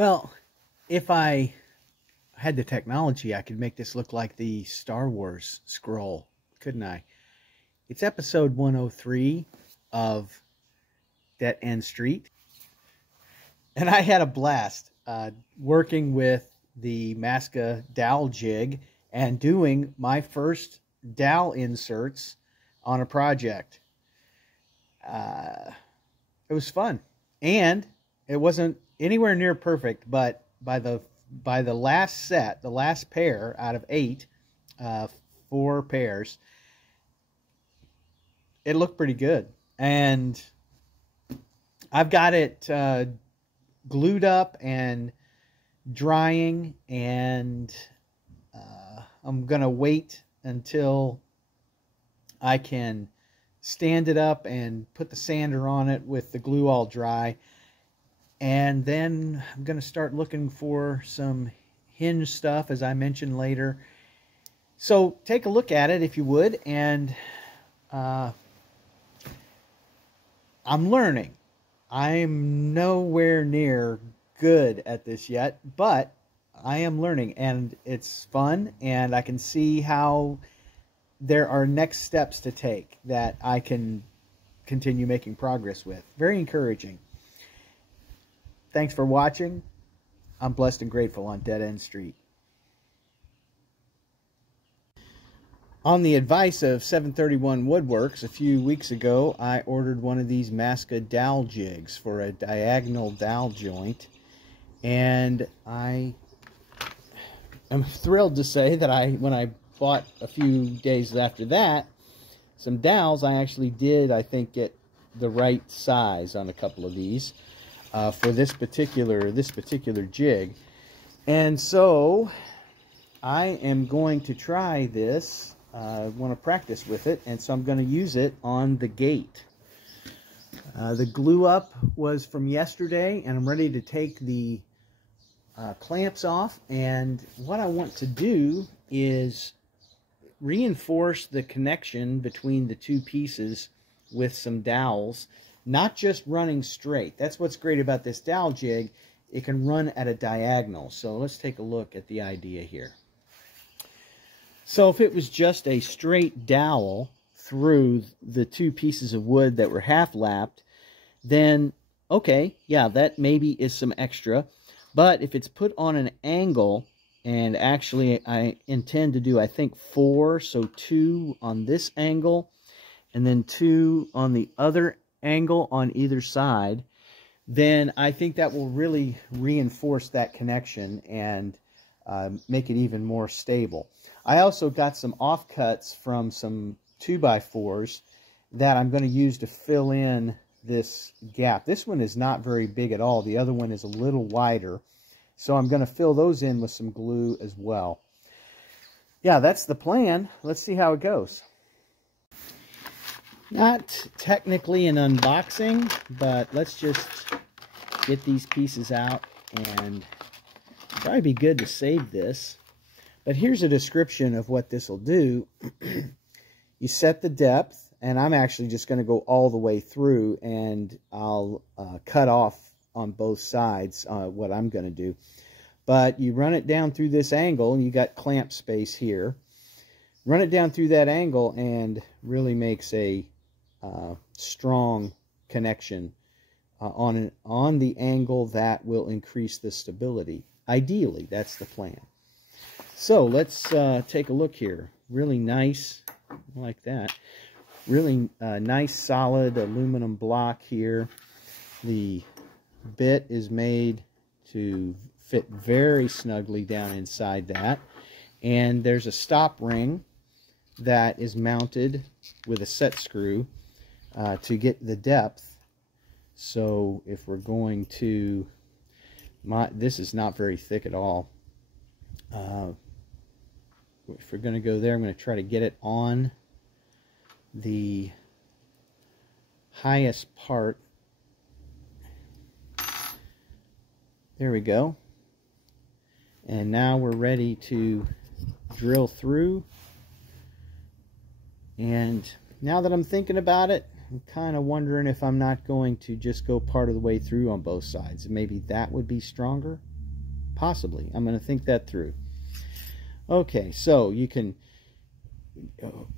Well, if I had the technology, I could make this look like the Star Wars scroll, couldn't I? It's episode 103 of Dead End Street. And I had a blast working with the Masca dowel jig and doing my first dowel inserts on a project. It was fun. And it wasn't anywhere near perfect, but by the last set, the last pair out of 8, 4 pairs, it looked pretty good. And I've got it glued up and drying, and I'm gonna wait until I can stand it up and put the sander on it with the glue all dry, and then I'm gonna start looking for some hinge stuff, as I mentioned later. So take a look at it if you would. And I'm learning. I'm nowhere near good at this yet, but I am learning, and it's fun, and I can see how there are next steps to take that I can continue making progress with. Very encouraging. Thanks for watching. I'm blessed and grateful on Dead End Street. On the advice of 731 Woodworks, a few weeks ago, I ordered one of these Masca dowel jigs for a diagonal dowel joint, and I am thrilled to say that when I bought a few days after that some dowels, I actually did, I think, get the right size on a couple of these for this particular jig. And so I am going to try this. I want to practice with it, and so I'm going to use it on the gate. The glue up was from yesterday, and I'm ready to take the clamps off. And what I want to do is reinforce the connection between the two pieces with some dowels, not just running straight. That's what's great about this dowel jig. It can run at a diagonal. So let's take a look at the idea here. So if it was just a straight dowel through the two pieces of wood that were half lapped, then okay, yeah, that maybe is some extra. But if it's put on an angle, and actually I intend to do, I think, 4, so 2 on this angle, and then 2 on the other angle on either side, then I think that will really reinforce that connection and make it even more stable. I also got some offcuts from some 2x4s that I'm going to use to fill in this gap. This one is not very big at all. The other one is a little wider. So I'm going to fill those in with some glue as well. Yeah, that's the plan. Let's see how it goes. Not technically an unboxing, but let's just get these pieces out, and probably be good to save this. But here's a description of what this will do. You set the depth, and I'm actually just going to go all the way through, and I'll cut off on both sides what I'm going to do. But you run it down through this angle, and you got clamp space here. Run it down through that angle, and really makes a strong connection on the angle that will increase the stability. Ideally, that's the plan. So let's take a look here. Really nice, like that. Really nice solid aluminum block here. The bit is made to fit very snugly down inside that. And there's a stop ring that is mounted with a set screw to get the depth. So if we're going to, this is not very thick at all. If we're going to go there, I'm going to try to get it on the highest part. There we go. And now we're ready to drill through. And now that I'm thinking about it, I'm kind of wondering if I'm not going to just go part of the way through on both sides. Maybe that would be stronger. Possibly. I'm going to think that through. Okay, so you can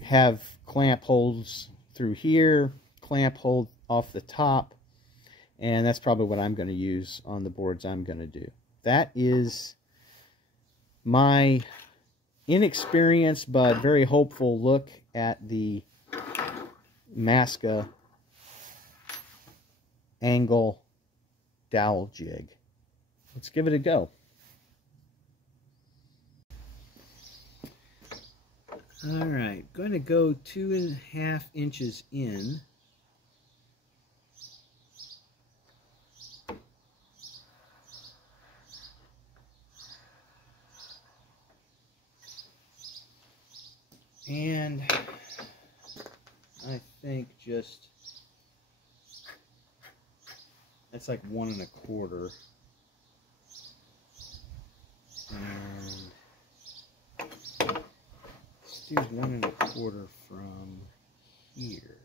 have clamp holes through here, clamp hole off the top, and that's probably what I'm going to use on the boards I'm going to do. That is my inexperienced but very hopeful look at the Masca angle dowel jig. Let's give it a go. Alright, going to go 2.5 inches in. And I think just, that's like 1 1/4. And let's do 1 1/4 from here.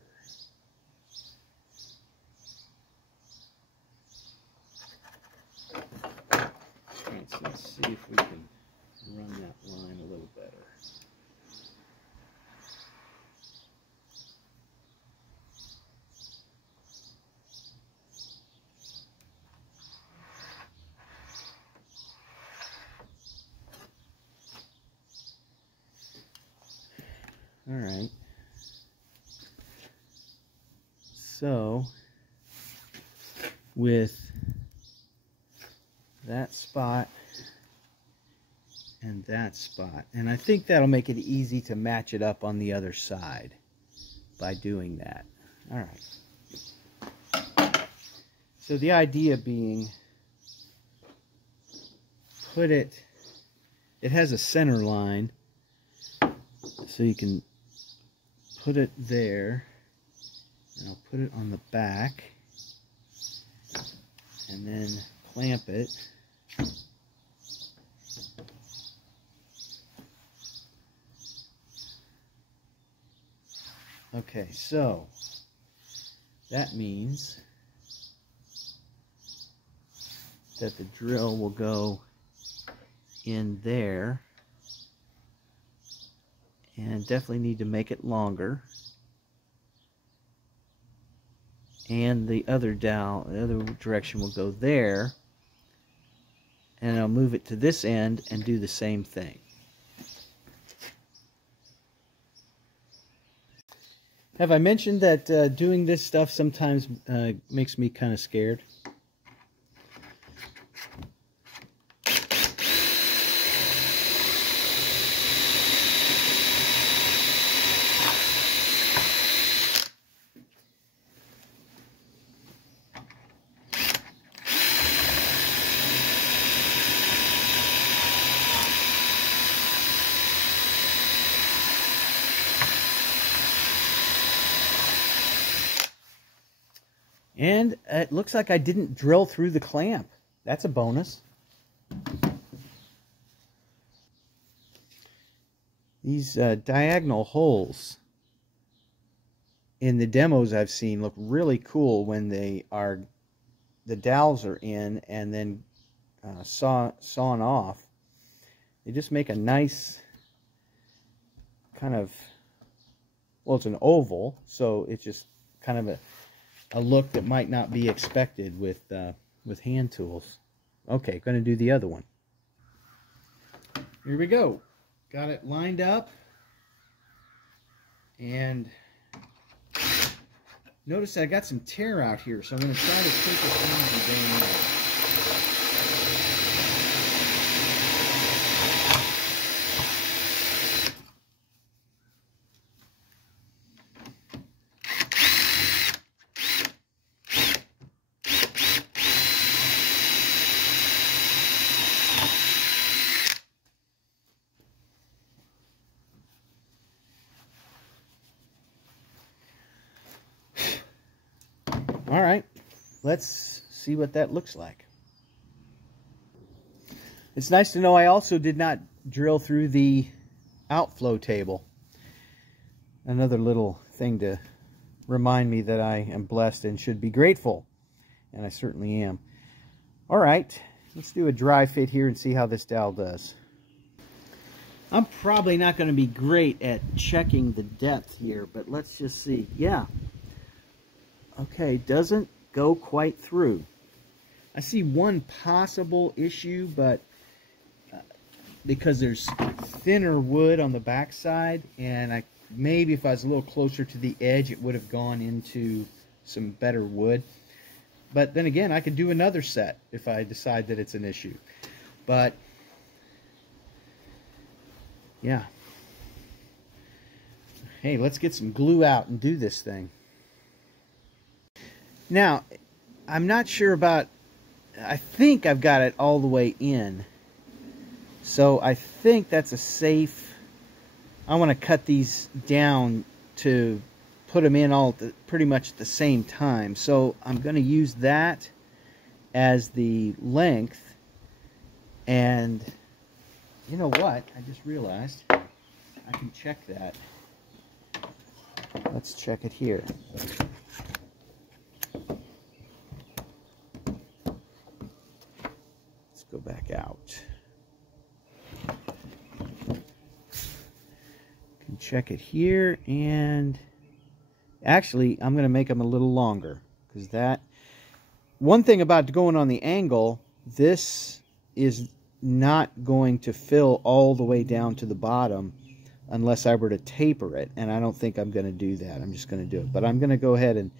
Alright, so let's see if we can run that line a little better. Alright, so with that spot and that spot, and I think that'll make it easy to match it up on the other side by doing that. Alright, so the idea being, it has a center line, so you can put it there, and I'll put it on the back, and then clamp it. Okay, so that means that the drill will go in there, and definitely need to make it longer. And the other dowel, the other direction will go there, and I'll move it to this end and do the same thing. Have I mentioned that doing this stuff sometimes makes me kind of scared? And it looks like I didn't drill through the clamp. That's a bonus. These diagonal holes in the demos I've seen look really cool when the dowels are in and then sawn off. They just make a nice kind of, well, it's an oval, so it's just kind of a look that might not be expected with hand tools. Okay, going to do the other one. Here we go. Got it lined up, and notice I got some tear out here, so I'm going to try to take it easy going out. All right, let's see what that looks like. It's nice to know I also did not drill through the outflow table. Another little thing to remind me that I am blessed and should be grateful, and I certainly am. All right, Let's do a dry fit here and see how this dowel does. I'm probably not going to be great at checking the depth here, but let's just see. Yeah. Okay, doesn't go quite through. I see one possible issue, but because there's thinner wood on the back side, and maybe if I was a little closer to the edge, it would have gone into some better wood. But then again, I could do another set if I decide that it's an issue. But yeah. Hey, let's get some glue out and do this thing. Now, I'm not sure about, I think I've got it all the way in. So I think that's a safe, I want to cut these down to put them in all pretty much at the same time. So I'm going to use that as the length. And you know what? I just realized I can check that. Let's check it here. Let's go back out. Can check it here, and actually I'm going to make them a little longer, because that one thing about going on the angle, this is not going to fill all the way down to the bottom unless I were to taper it, and I don't think I'm going to do that. I'm just going to do it, but I'm going to go ahead and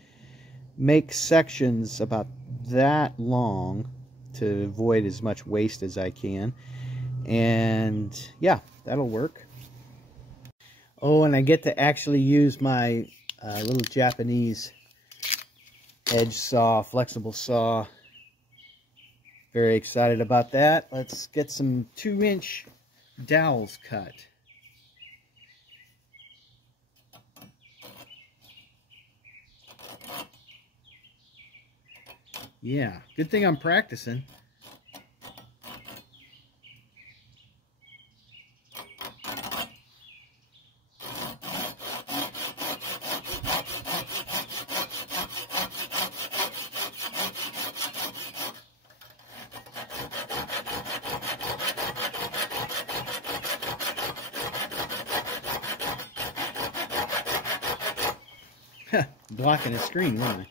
make sections about that long to avoid as much waste as I can, and yeah, that'll work. Oh, and I get to actually use my little Japanese edge saw, flexible saw. Very excited about that. Let's get some 2-inch dowels cut. Yeah, good thing I'm practicing. Blocking the screen, wasn't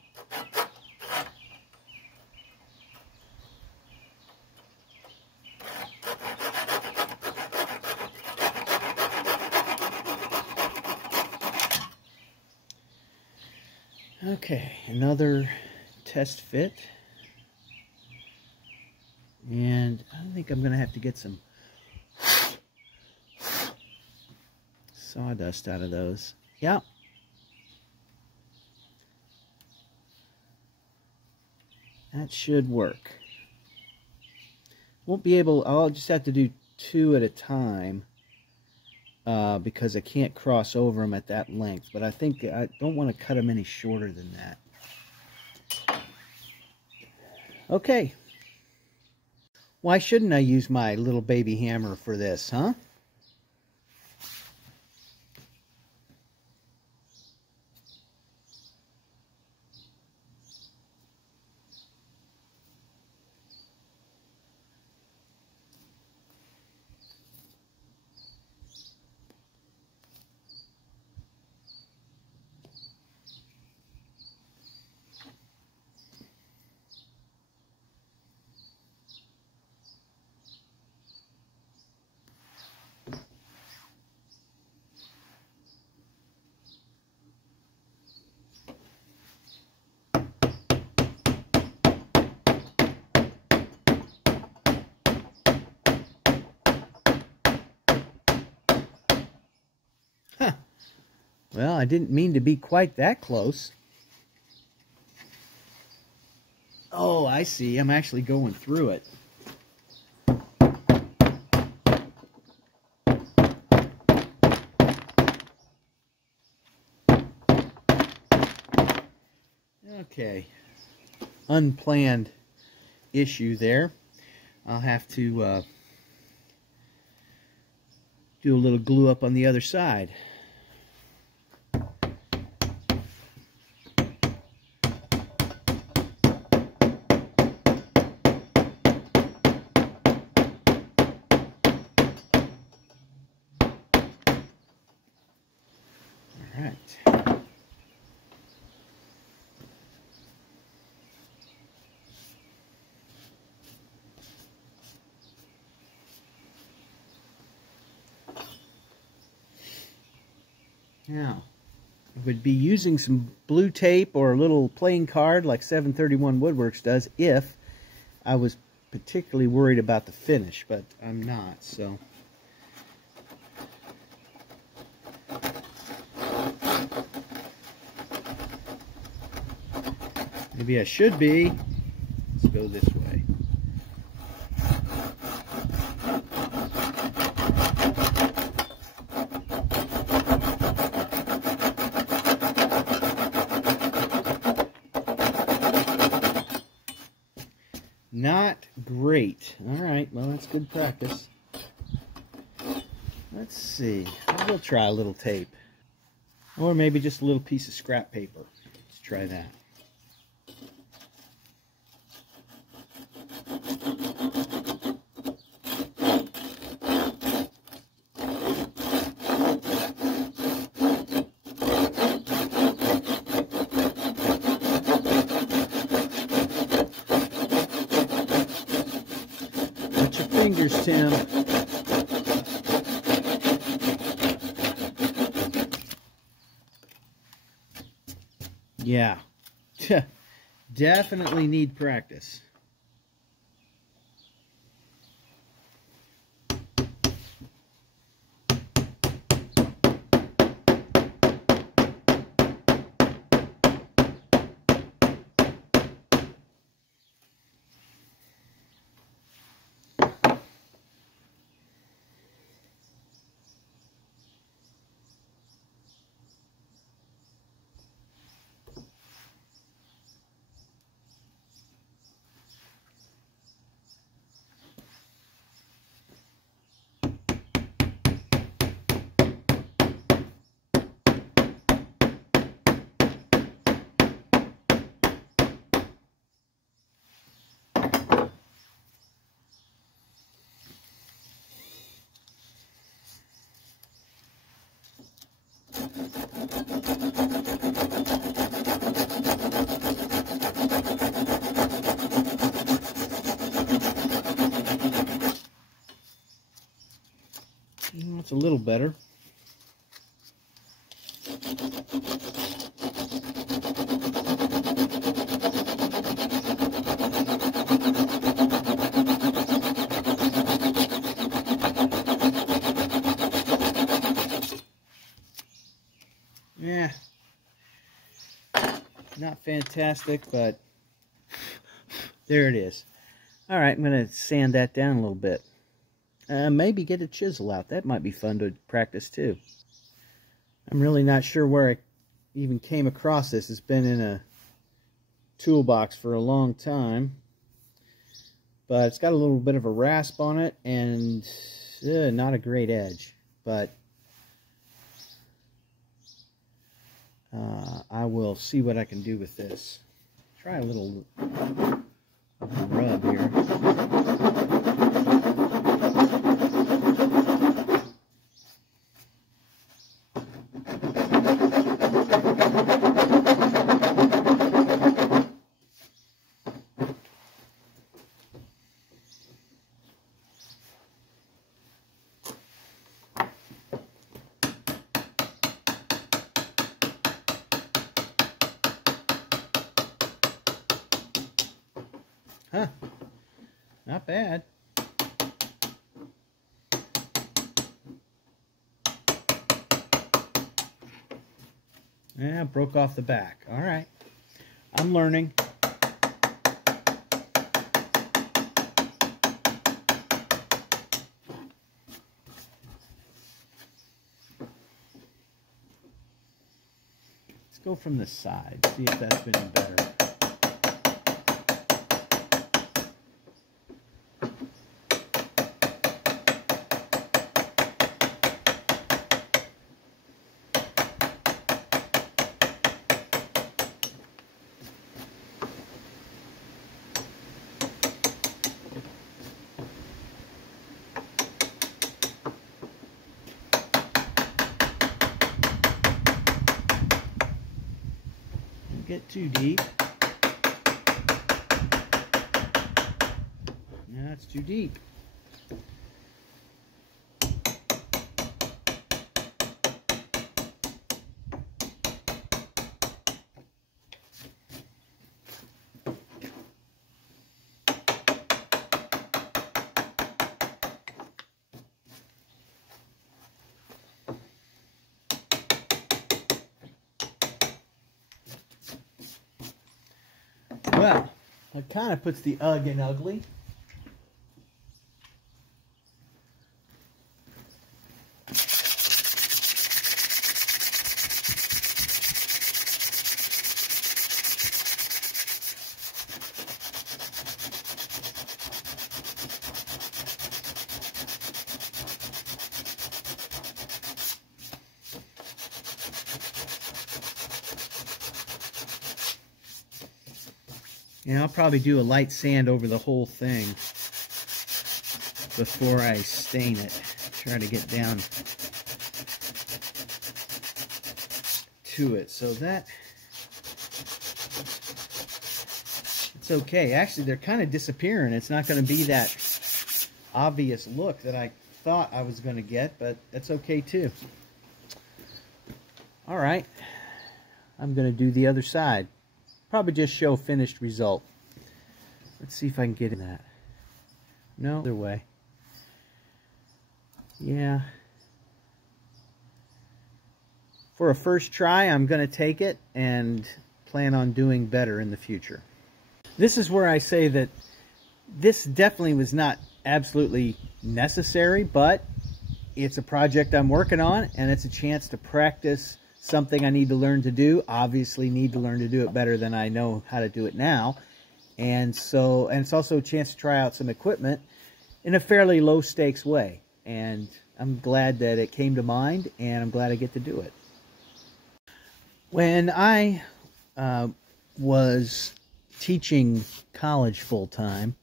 I? Okay, another test fit. And I think I'm going to have to get some sawdust out of those. Yeah. That should work. Won't be able, I'll just have to do 2 at a time because I can't cross over them at that length. But I think I don't want to cut them any shorter than that. Okay. Why shouldn't I use my little baby hammer for this, huh? Well, I didn't mean to be quite that close. Oh, I see. I'm actually going through it. Okay. Unplanned issue there. I'll have to do a little glue up on the other side. Now, I would be using some blue tape or a little playing card like 731 Woodworks does if I was particularly worried about the finish, but I'm not, so. Maybe I should be. Let's go this way. Not great. All right, well, that's good practice. Let's see. I will try a little tape. Or maybe just a little piece of scrap paper. Let's try that. Watch your fingers, Tim. Yeah, definitely need practice. That's a little better. Yeah, not fantastic, but there it is. All right, I'm going to sand that down a little bit. Maybe get a chisel out. That might be fun to practice too. I'm really not sure where I even came across this. It's been in a toolbox for a long time. But it's got a little bit of a rasp on it and not a great edge. But I will see what I can do with this. Try a little rub here. Huh, not bad. Yeah, broke off the back. All right, I'm learning. Let's go from the side, see if that's been better. Get too deep. Yeah, it's too deep. It kind of puts the ugh in ugly. And I'll probably do a light sand over the whole thing before I stain it. Try to get down to it. So that, it's okay. Actually, they're kind of disappearing. It's not going to be that obvious look that I thought I was going to get, but that's okay too. All right. I'm going to do the other side. Probably just show finished result. Let's see if I can get in that. No, other way. Yeah. For a first try, I'm going to take it and plan on doing better in the future. This is where I say that this definitely was not absolutely necessary, but it's a project I'm working on, and it's a chance to practice something I need to learn to do. Obviously need to learn to do it better than I know how to do it now. And it's also a chance to try out some equipment in a fairly low stakes way. And I'm glad that it came to mind, and I'm glad I get to do it. When I was teaching college full-time,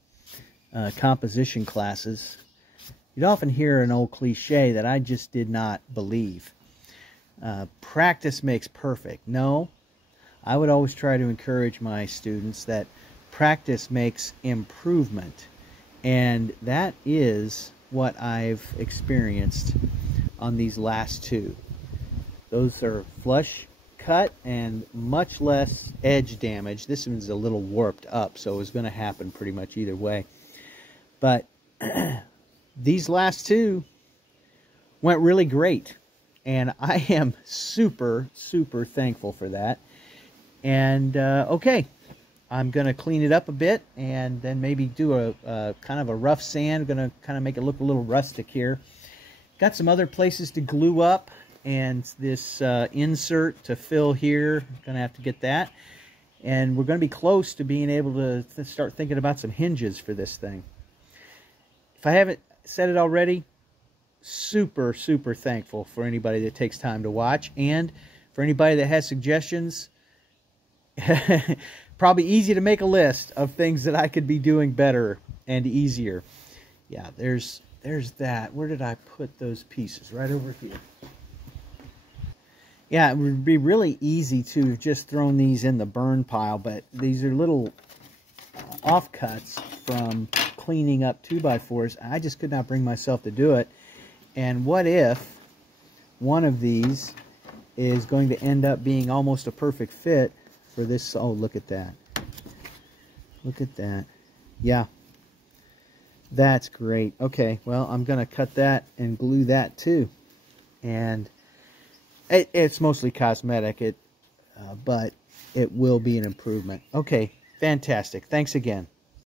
composition classes, you'd often hear an old cliche that I just did not believe. Practice makes perfect. No, I would always try to encourage my students that practice makes improvement. And that is what I've experienced on these last two. Those are flush cut and much less edge damage. This one's a little warped up, so it's going to happen pretty much either way. But these last two went really great. And I am super, super thankful for that. And, okay, I'm going to clean it up a bit and then maybe do a kind of a rough sand. I'm going to kind of make it look a little rustic here. Got some other places to glue up, and this insert to fill here. I'm going to have to get that. And we're going to be close to being able to start thinking about some hinges for this thing. If I haven't said it already, super, super thankful for anybody that takes time to watch, and for anybody that has suggestions. Probably easy to make a list of things that I could be doing better and easier. Yeah, there's that. Where did I put those pieces? Right over here. Yeah, it would be really easy to have just thrown these in the burn pile, but these are little offcuts from cleaning up 2x4s. I just could not bring myself to do it. And what if one of these is going to end up being almost a perfect fit for this? Oh, look at that. Look at that. Yeah. That's great. Okay, well, I'm going to cut that and glue that too. And it's mostly cosmetic, but it will be an improvement. Okay, fantastic. Thanks again.